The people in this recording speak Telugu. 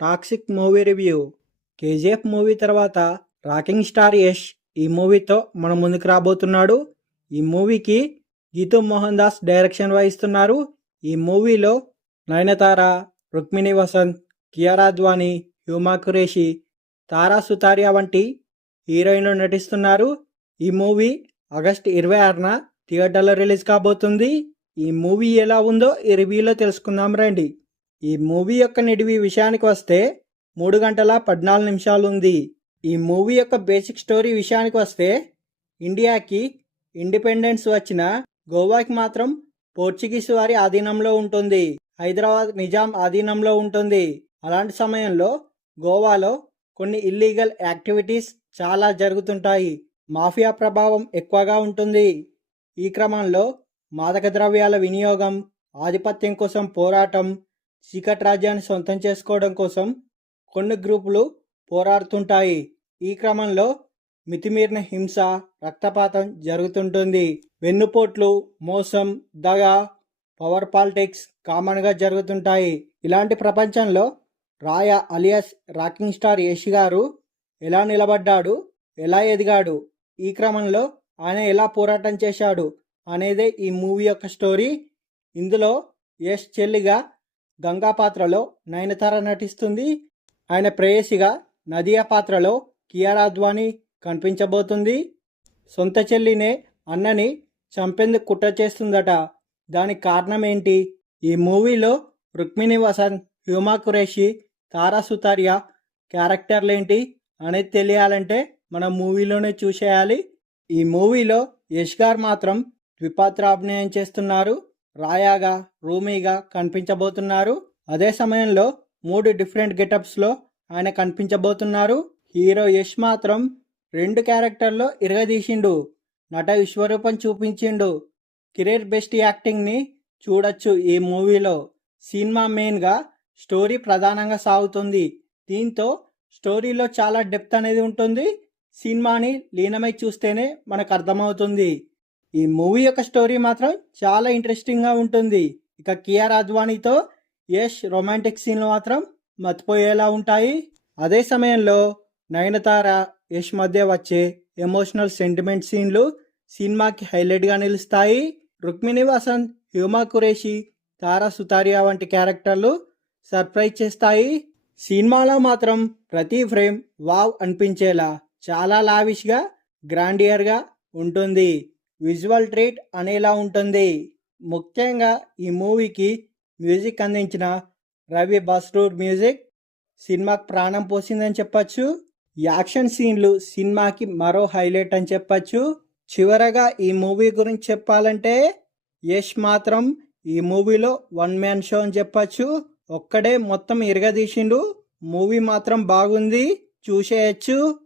Toxic movie review. KGF movie తర్వాత రాకింగ్ స్టార్ యష్ ఈ మూవీతో మన ముందుకు రాబోతున్నాడు. ఈ మూవీకి గీతూ మోహన్ దాస్ డైరెక్షన్ వహిస్తున్నారు. ఈ మూవీలో నయనతార, రుక్మిణి వసంత్, కియారా అద్వానీ, హ్యూమా ఖురేషి, తారా సుతారియా వంటి హీరోయిన్లు నటిస్తున్నారు. ఈ మూవీ ఆగస్టు 26న థియేటర్లో రిలీజ్ కాబోతుంది. ఈ మూవీ ఎలా ఉందో ఈ రివ్యూలో తెలుసుకుందాం రండి. ఈ మూవీ యొక్క నిడివి విషయానికి వస్తే 3 గంటల 14 నిమిషాలు ఉంది. ఈ మూవీ యొక్క బేసిక్ స్టోరీ విషయానికి వస్తే ఇండియాకి ఇండిపెండెన్స్ వచ్చిన గోవాకి మాత్రం పోర్చుగీస్ వారి ఆధీనంలో ఉంటుంది. హైదరాబాద్ నిజాం ఆధీనంలో ఉంటుంది. అలాంటి సమయంలో గోవాలో కొన్ని ఇల్లీగల్ యాక్టివిటీస్ చాలా జరుగుతుంటాయి. మాఫియా ప్రభావం ఎక్కువగా ఉంటుంది. ఈ క్రమంలో మాదక ద్రవ్యాల వినియోగం, ఆధిపత్యం కోసం పోరాటం, చీకటి రాజ్యాన్ని సొంతం చేసుకోవడం కోసం కొన్ని గ్రూపులు పోరాడుతుంటాయి. ఈ క్రమంలో మితిమీరిన హింస, రక్తపాతం జరుగుతుంటుంది. వెన్నుపోట్లు, మోసం, దగ, పవర్ పాలిటిక్స్ కామన్గా జరుగుతుంటాయి. ఇలాంటి ప్రపంచంలో రాయా అలియాస్ రాకింగ్ స్టార్ యష్ గారు ఎలా నిలబడ్డాడు, ఎలా ఎదిగాడు, ఈ క్రమంలో ఆయన ఎలా పోరాటం చేశాడు అనేదే ఈ మూవీ యొక్క స్టోరీ. ఇందులో యష్ చెల్లిగా గంగా పాత్రలో నయనతార నటిస్తుంది. ఆయన ప్రేయసిగా నదియా పాత్రలో కియారా అద్వానీ కనిపించబోతుంది. సొంత చెల్లినే అన్నని చంపేందుకు కుట్ర చేస్తుందట. దానికి కారణం ఏంటి? ఈ మూవీలో రుక్మిణి వసంత్, హ్యూమా ఖురేషి, తారా సుతారియా క్యారెక్టర్లేంటి అనేది తెలియాలంటే మనం మూవీలోనే చూసేయాలి. ఈ మూవీలో యష్ గారు మాత్రం ద్విపాత్ర అభినయం చేస్తున్నారు. రాయాగా, రూమీగా కనిపించబోతున్నారు. అదే సమయంలో 3 డిఫరెంట్ గెటప్స్లో ఆయన కనిపించబోతున్నారు. హీరో యష్ మాత్రం 2 క్యారెక్టర్లో ఇరగదీసిండు. నట విశ్వరూపం చూపించిండు. కెరీర్ బెస్ట్ యాక్టింగ్ని చూడొచ్చు ఈ మూవీలో. సినిమా మెయిన్గా స్టోరీ ప్రధానంగా సాగుతుంది. దీంతో స్టోరీలో చాలా డెప్త్ అనేది ఉంటుంది. సినిమాని లీనమై చూస్తేనే మనకు అర్థమవుతుంది. ఈ మూవీ యొక్క స్టోరీ మాత్రం చాలా ఇంట్రెస్టింగ్గా ఉంటుంది. ఇక కియారా అద్వానీతో యష్ రొమాంటిక్ సీన్లు మాత్రం మతిపోయేలా ఉంటాయి. అదే సమయంలో నయనతార, యష్ మధ్య వచ్చే ఎమోషనల్ సెంటిమెంట్ సీన్లు సినిమాకి హైలైట్గా నిలుస్తాయి. రుక్మిణి వసంత్, హ్యూమా ఖురేషి, తారా సుతారియా వంటి క్యారెక్టర్లు సర్ప్రైజ్ చేస్తాయి. సినిమాలో మాత్రం ప్రతి ఫ్రేమ్ వావ్ అనిపించేలా చాలా లావిష్గా, గ్రాండియర్గా ఉంటుంది. విజువల్ ట్రీట్ అనేలా ఉంటుంది. ముఖ్యంగా ఈ మూవీకి మ్యూజిక్ అందించిన రవి బస్రూర్ మ్యూజిక్ సినిమాకి ప్రాణం పోసిందని చెప్పచ్చు. యాక్షన్ సీన్లు సినిమాకి మరో హైలైట్ అని చెప్పచ్చు. చివరగా ఈ మూవీ గురించి చెప్పాలంటే యష్ మాత్రం ఈ మూవీలో 1 మ్యాన్ షో అని చెప్పచ్చు. ఒక్కడే మొత్తం ఇరగదీసిండు. మూవీ మాత్రం బాగుంది, చూసేయచ్చు.